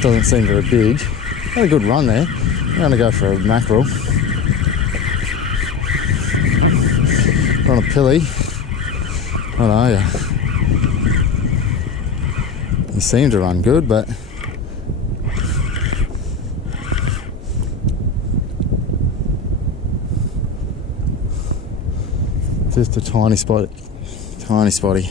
Doesn't seem very big. Had a good run there. I'm going to go for a mackerel. We're on a pilly. What are you? He seemed to run good, but just a tiny spot, tiny spotty.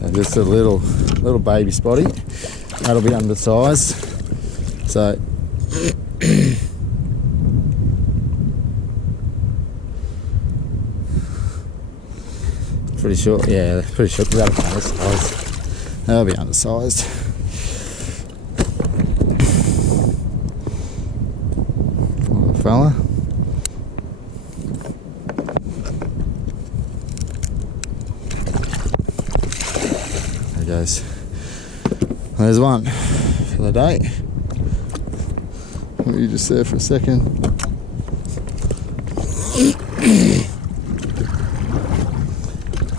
So just a little baby spotty. That'll be undersized. So pretty sure, yeah, pretty sure that'll be undersized. That'll be undersized. Little fella. There goes. There's one for the day. Let me just there for a second.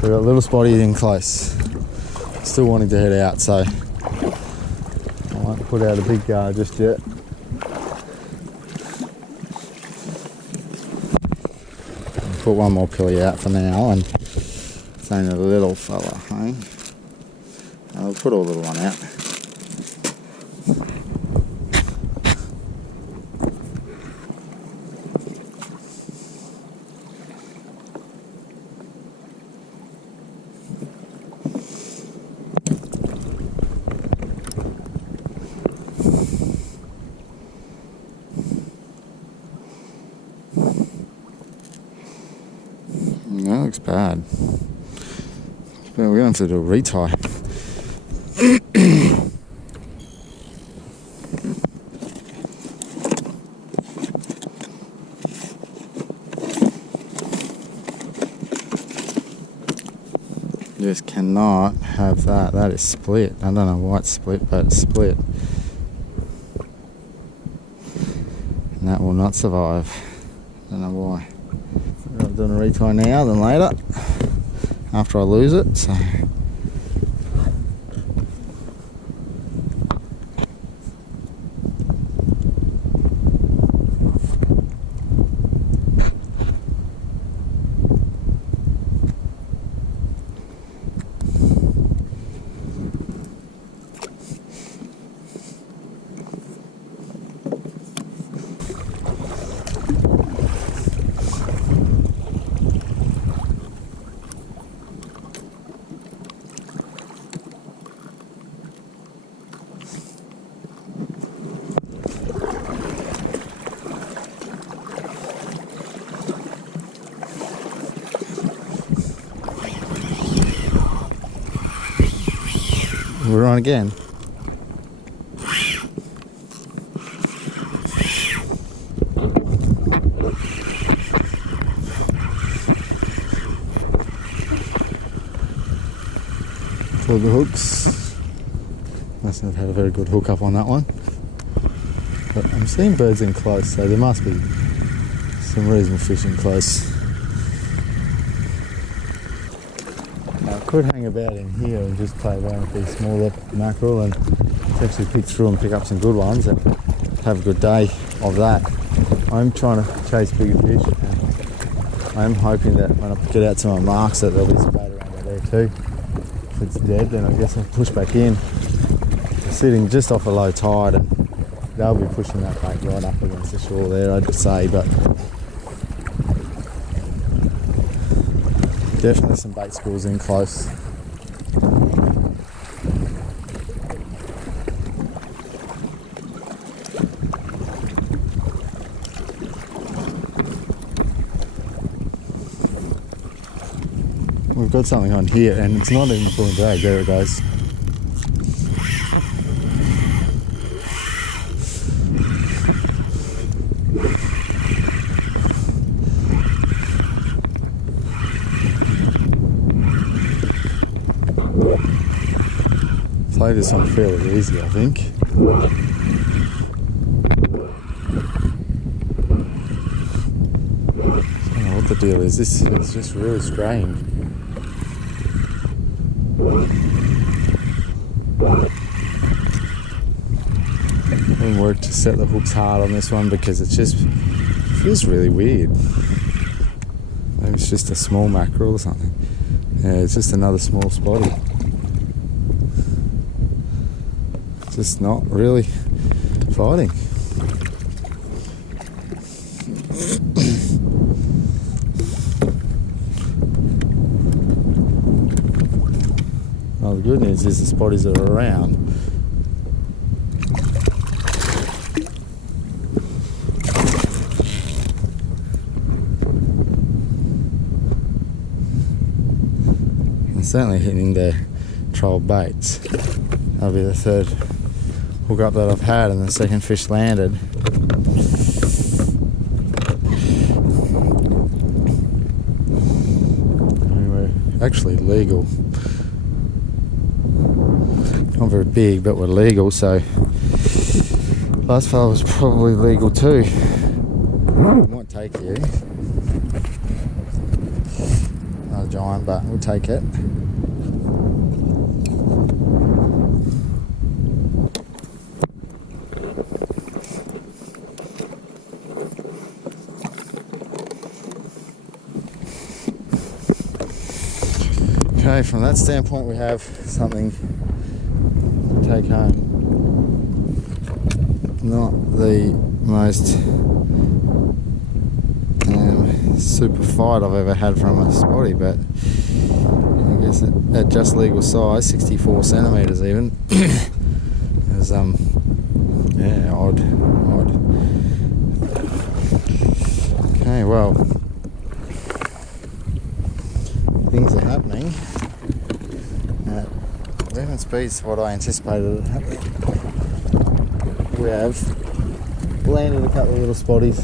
We've got a little spotty in close. Still wanting to head out, so I won't put out a big guard just yet. I'll put one more pilly out for now, and it's only a little fella, hey? I'll put a little one out. That looks bad. We're going to have to do a retie. Just cannot have that. That is split. I don't know why it's split, but it's split. And that will not survive. I don't know why. I'm doing a retie now than later, after I lose it, so. We're on again. For the hooks. Must have had a very good hook up on that one. But I'm seeing birds in close, so there must be some reasonable fish in close. I could hang about in here and just play around with these smaller mackerel and potentially pick through and pick up some good ones and have a good day of that. I'm trying to chase bigger fish, and I'm hoping that when I get out to my marks that there'll be some bait around there too. If it's dead, then I guess I'll push back in. They're sitting just off a low tide, and they'll be pushing that bait right up against the shore there, I'd say, but definitely some bait schools in close. We've got something on here, and it's not even pulling drag. There it goes. Play this on fairly easy, I think. I don't know what the deal is. This is just really strange. Didn't work to set the hooks hard on this one because it just feels really weird. Maybe it's just a small mackerel or something. Yeah, it's just another small spotty. Just not really fighting. Well, the good news is the spotties are around. I'm certainly hitting their troll baits. That'll be the third hook up that I've had and the second fish landed. Anyway, actually legal. Not very big, but we're legal, so last fella was probably legal too. Might take you. Not a giant, but we'll take it. Okay, from that standpoint we have something to take home. Not the most super fight I've ever had from a spotty, but I guess at just legal size, 64 centimetres even. It was yeah, odd. Okay, well, things are happening. 11 speeds what I anticipated happening. We have landed a couple of little spotties.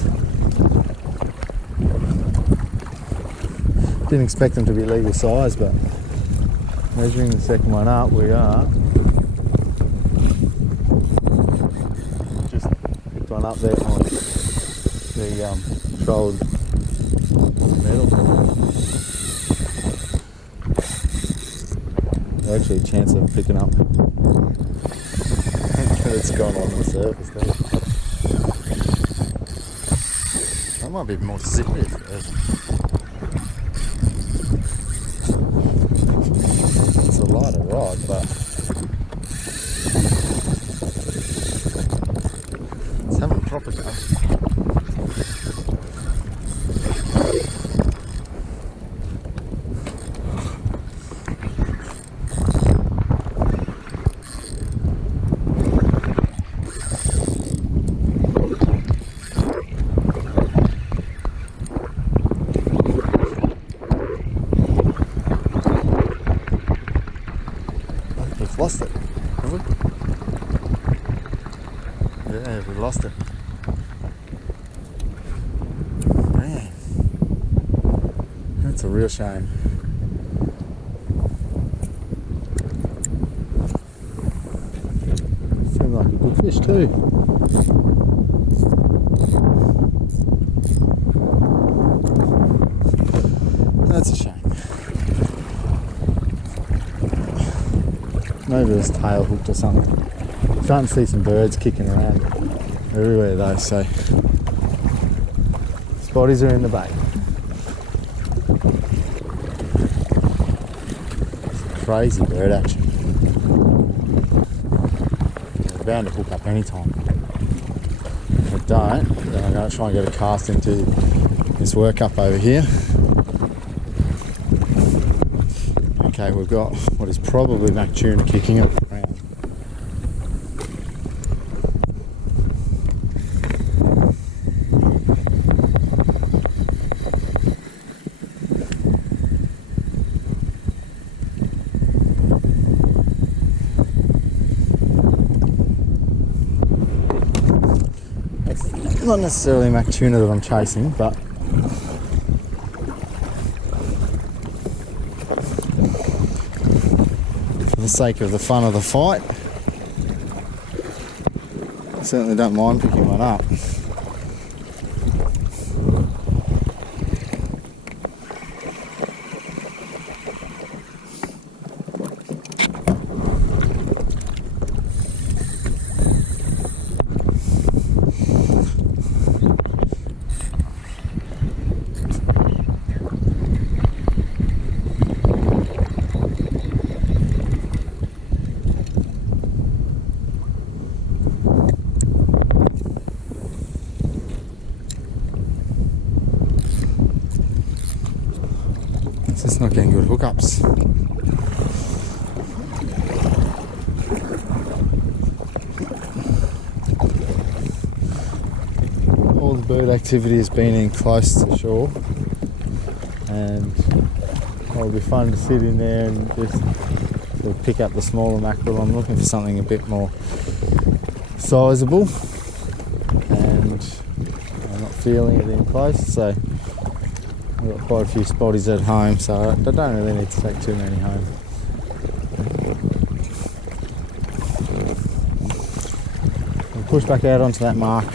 Didn't expect them to be legal size, but measuring the second one up, we are. Just picked one up there on the trolled metal. Actually a chance of picking up. It's gone on the surface though. That might be more serious. It's a lighter rod, but it's having a proper go. We've lost it, have we? Yeah, we lost it. Man, that's a real shame. Seemed like a good fish too. That's a shame. Maybe it was tail hooked or something. Starting to see some birds kicking around everywhere though, so spotties are in the bait. It's a crazy bird action. They're bound to hook up anytime. If they don't, then I'm going to try and get a cast into this work up over here. Okay, we've got what is probably mac tuna kicking it around. It's not necessarily mac tuna that I'm chasing, but for the sake of the fun of the fight, I certainly don't mind picking one up. getting good hookups. All the bird activity has been in close to shore, and it'll be fun to sit in there and just sort of pick up the smaller mackerel. I'm looking for something a bit more sizable, and I'm not feeling it in close, so I've got quite a few spotties at home, so I don't really need to take too many home. I'll push back out onto that mark,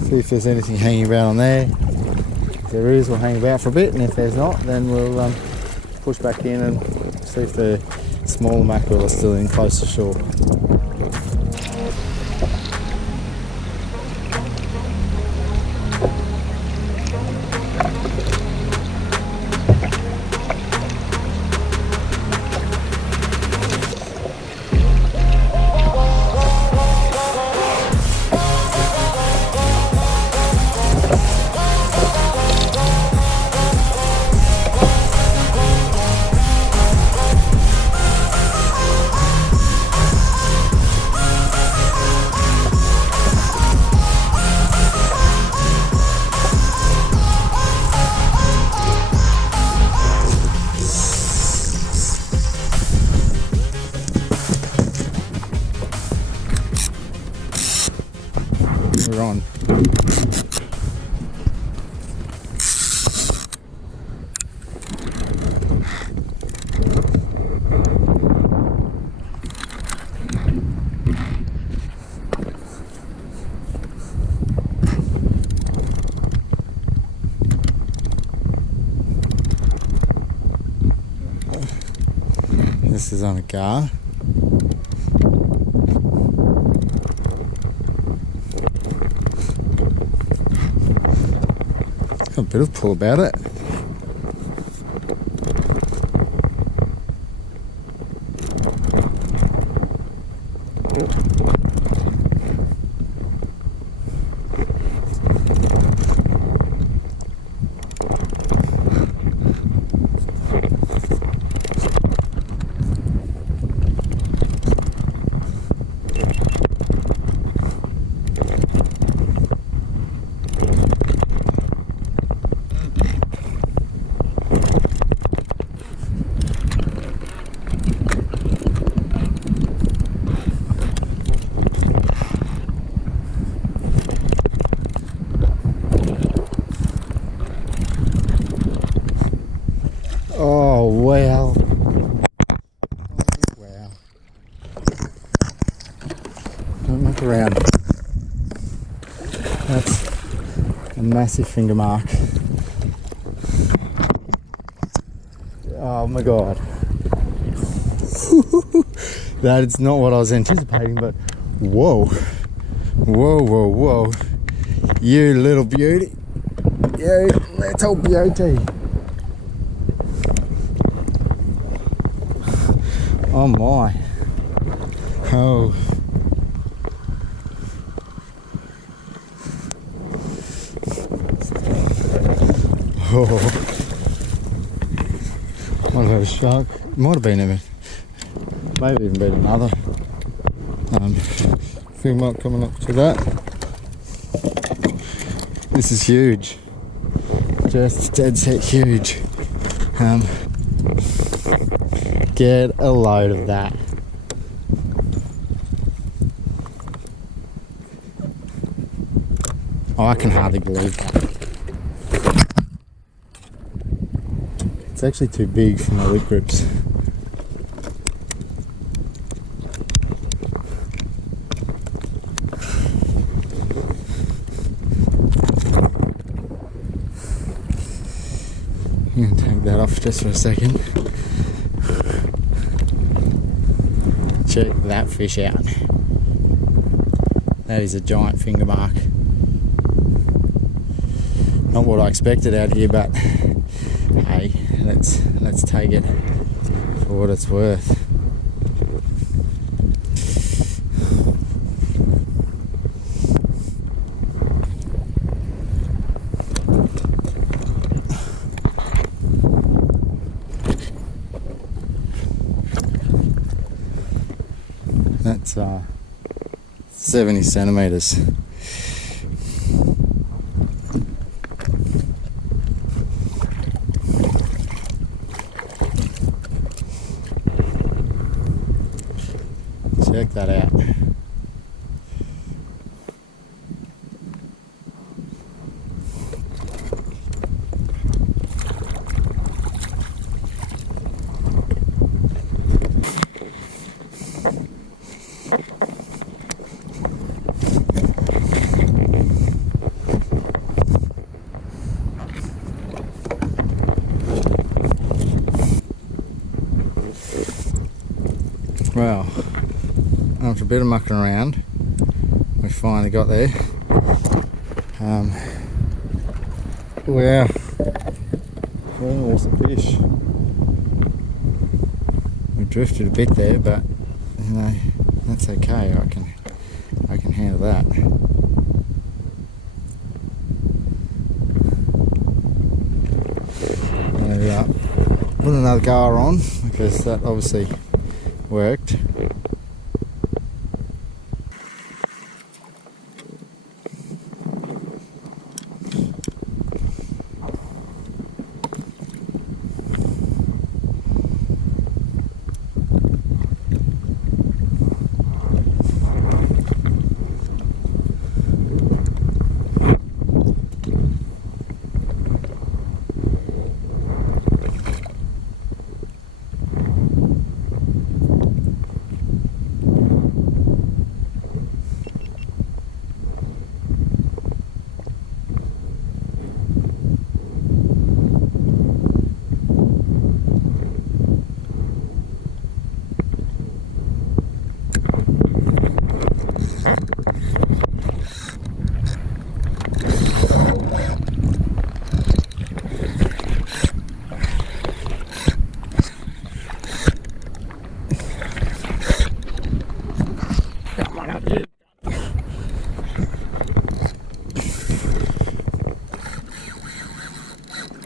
see if there's anything hanging about on there. If there is, we'll hang about for a bit, and if there's not, then we'll push back in and see if the smaller mackerel are still in close to shore. We're on. This is on a gar. Got a bit of pull about it. Oh, wow. Wow. Don't muck around. That's a massive finger mark. Oh my god. That is not what I was anticipating, but whoa. Whoa, whoa, whoa. You little beauty. You little beauty. Oh my. Oh. Oh. Might have had a shark. Might have been even. Maybe even been another. Fingermark coming up to that. This is huge. Just dead set huge. Get a load of that. Oh, I can hardly believe that. It's actually too big for my lip grips. I'm going to take that off just for a second. Check that fish out. That is a giant finger mark. Not what I expected out here, but hey, let's take it for what it's worth. It's 70 centimetres. Check that out. Well, after a bit of mucking around, we finally got there. Wow, well, there's a fish. We drifted a bit there, but you know, that's okay. I can handle that. Put another gar on because that obviously worked.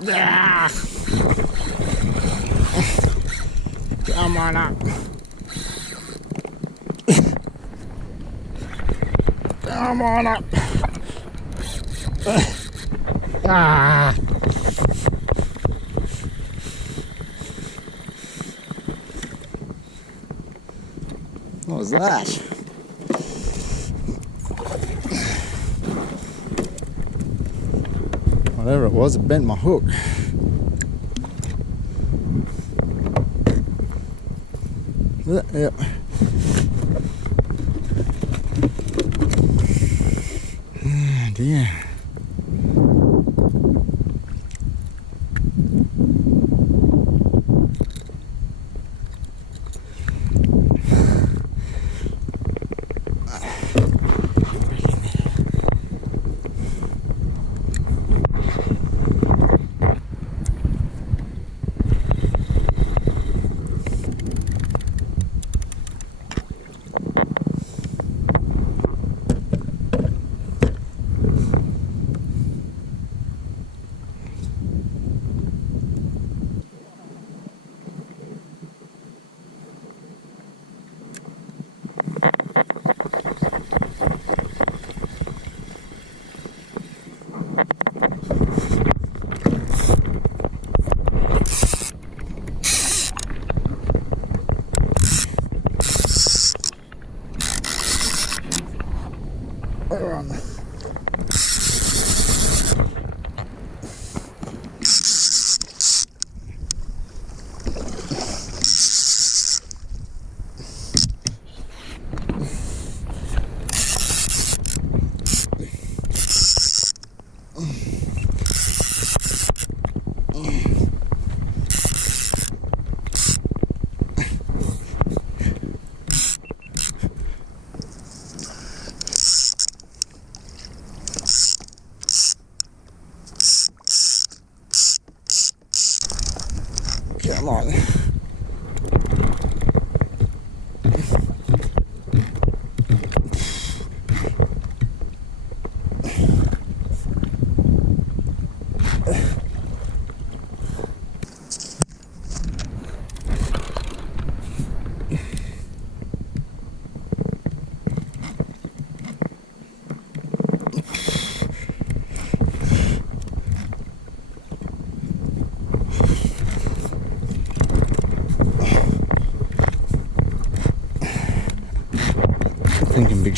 Ah! Come on up. Come on up. Ah! What was that? Whatever it was, it bent my hook. Yep. Oh dear.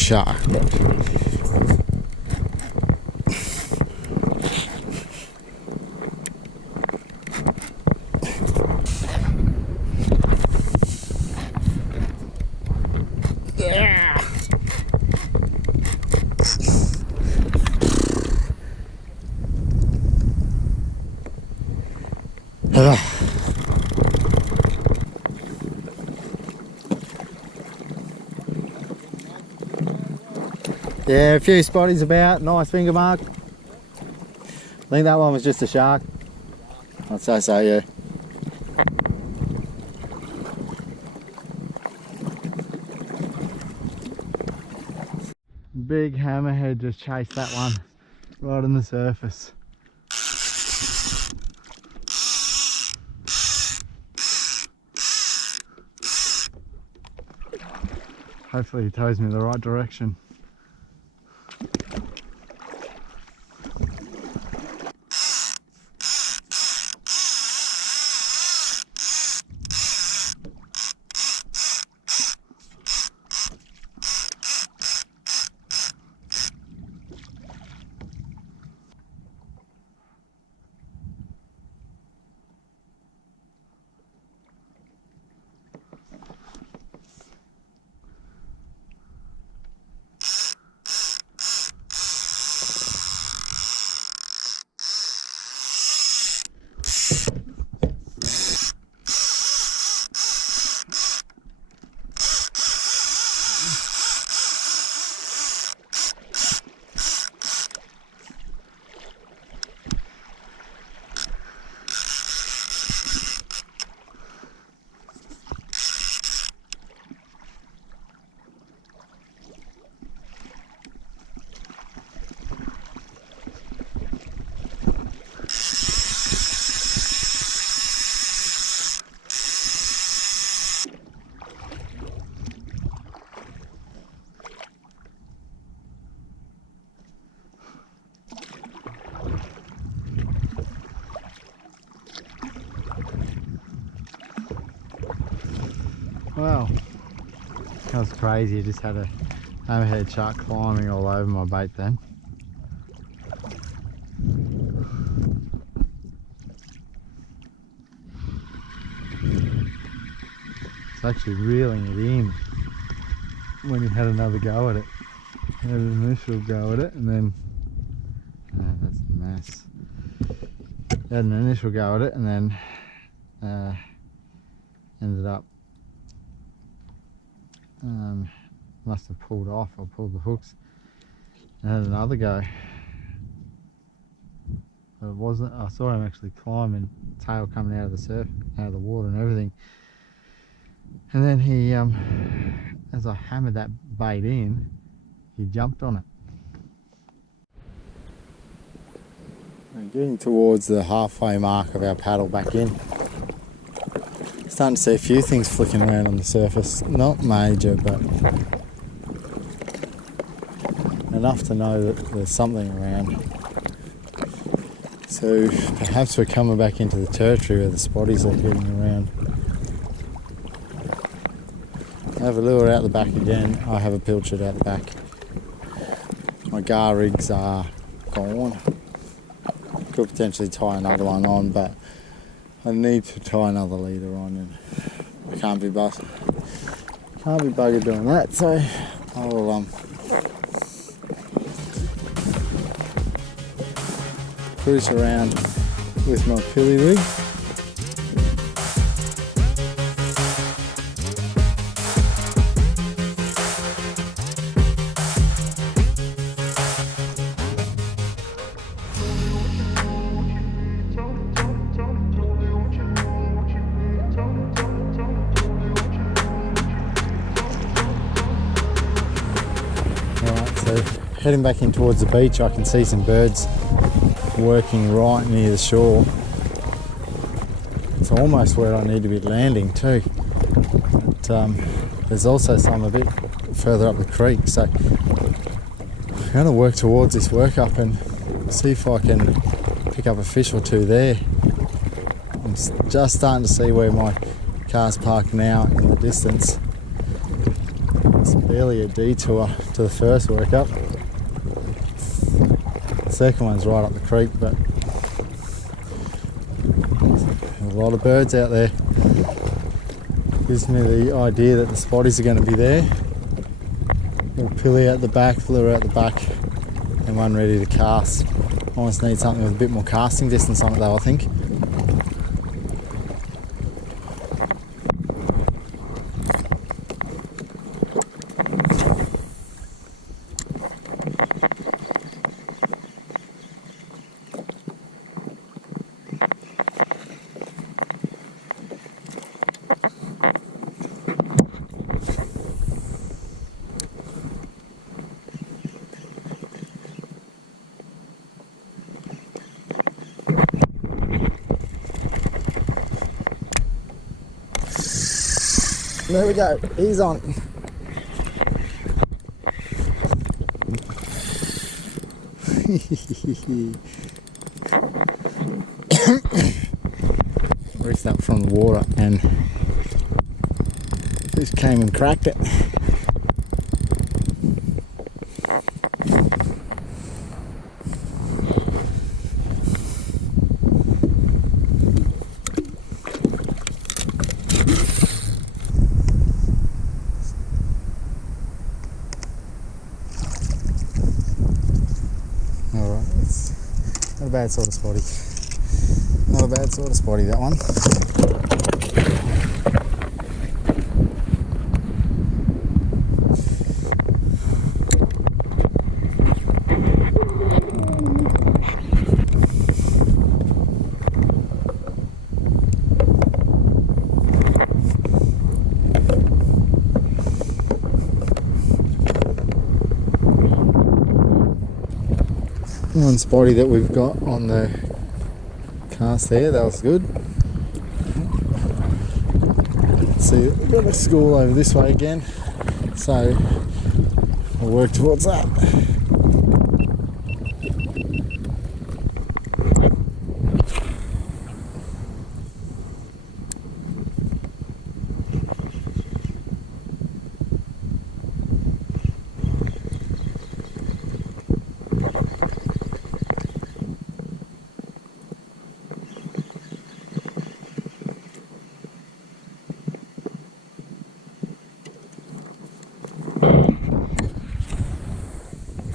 shark. Yeah, a few spotties about, nice finger mark. I think that one was just a shark. I'd say so, yeah. Big hammerhead just chased that one right on the surface. Hopefully he tows me the right direction. Wow, that was crazy. I just had a hammerhead shark climbing all over my bait then. It's actually reeling it in when he had another go at it. He had an initial go at it and then, oh, that's a mess. He had an initial go at it and then ended up must have pulled off or pulled the hooks and had another go. But it wasn't, I saw him actually climbing, tail coming out of the surf, out of the water and everything. And then he, as I hammered that bait in, he jumped on it. I'm getting towards the halfway mark of our paddle back in. Starting to see a few things flicking around on the surface. Not major, but enough to know that there's something around. So perhaps we're coming back into the territory where the spotties are getting around. I have a lure out the back again. I have a pilchard out the back. My gar rigs are gone. Could potentially tie another one on, but I need to tie another leader on, and I can't be buggered doing that. So I will cruise around with my pilly rig. Heading back in towards the beach, I can see some birds working right near the shore. It's almost where I need to be landing too. But, there's also some a bit further up the creek, so I'm going to work towards this work up and see if I can pick up a fish or two there. I'm just starting to see where my car's parked now in the distance. It's barely a detour to the first workup. The second one's right up the creek, but a lot of birds out there. Gives me the idea that the spotties are going to be there. Little pilly out the back, flutter out the back, and one ready to cast. Almost need something with a bit more casting distance on it though, I think. There we go, he's on. Reached up from the water and just came and cracked it. Not a bad sort of spotty. Not a bad sort of spotty, that one. One spotty that we've got on the cast there, that was good. See, we've got a school over this way again, so we'll work towards that.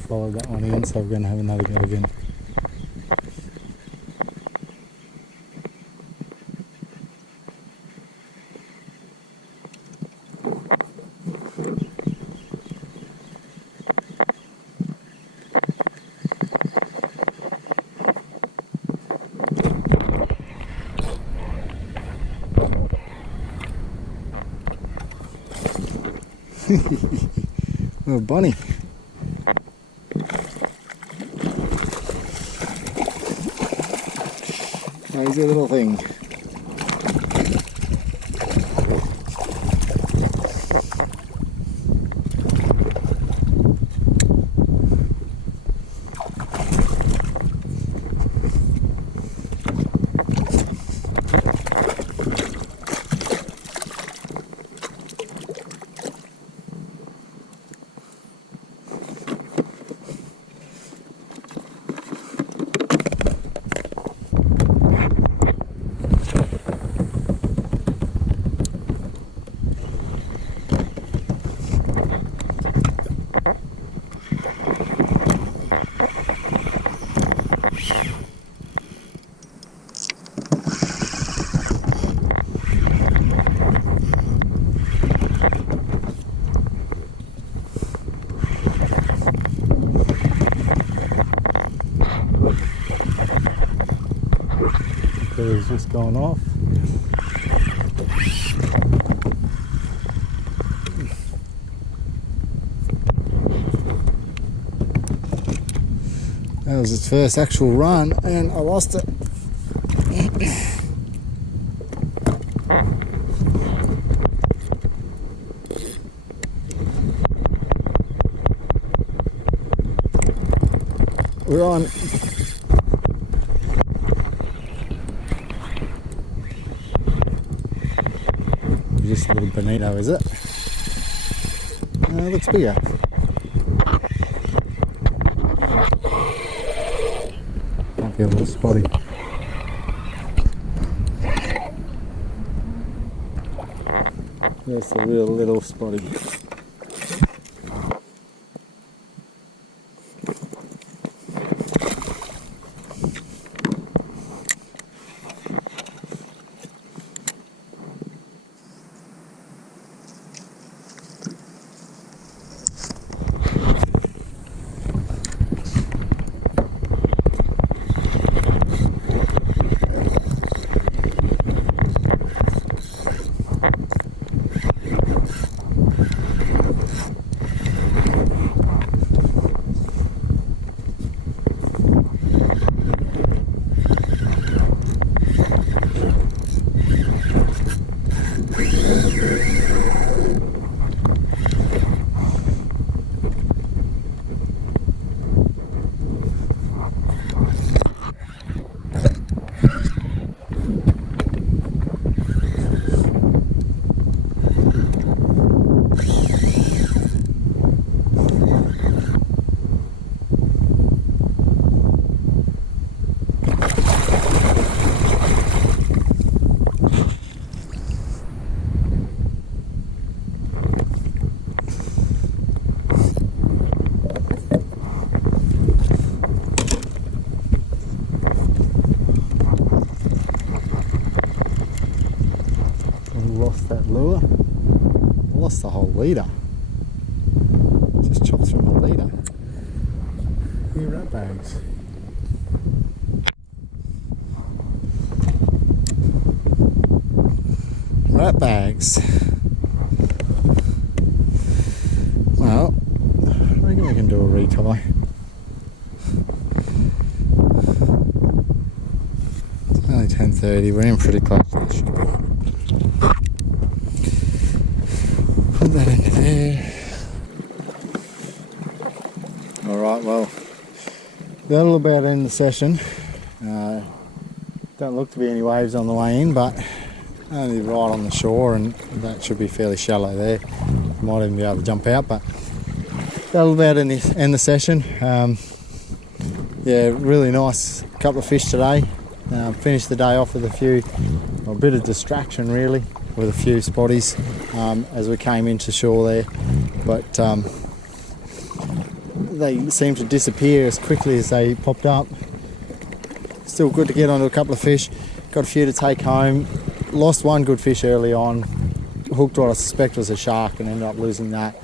Followed that one in, so I'm going to have another go again. Little bunny. Crazy little thing. It's just gone off. That was its first actual run and I lost it. We're on. Just a little bonito, is it? Looks bigger. Might be a little spotty. That's a real little spotty. Lost that lure. Lost the whole leader. Just chopped through my leader. New rat bags. Rat bags. Well, I reckon we can do a retie. It's only 10:30. We're in pretty close to the shore. Put that into there. Alright, well, that'll about end the session. Don't look to be any waves on the way in, but only right on the shore, and that should be fairly shallow there. Might even be able to jump out, but that'll about end the session. Yeah, really nice couple of fish today. Finished the day off with a bit of distraction really, with a few spotties as we came into shore there, but they seemed to disappear as quickly as they popped up. Still good to get onto a couple of fish, got a few to take home. Lost one good fish early on, hooked what I suspect was a shark and ended up losing that,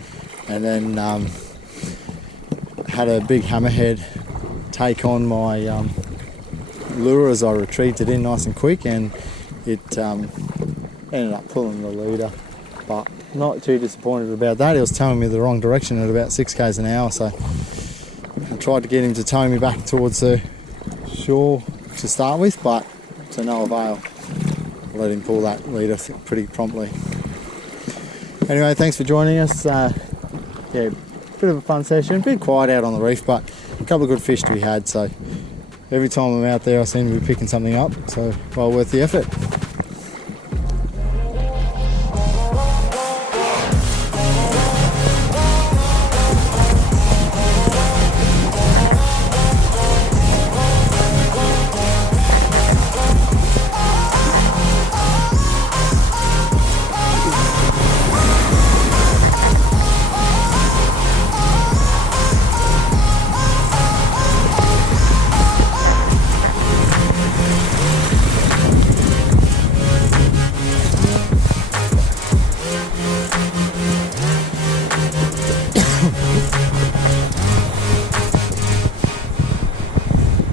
and then had a big hammerhead take on my lure as I retrieved it in nice and quick, and it ended up pulling the leader, but not too disappointed about that. He was towing me the wrong direction at about 6 k's an hour, so I tried to get him to tow me back towards the shore to start with, but to no avail. I let him pull that leader pretty promptly. Anyway, thanks for joining us. Yeah, bit of a fun session, a bit quiet out on the reef, but a couple of good fish to be had, so every time I'm out there I seem to be picking something up, so well worth the effort.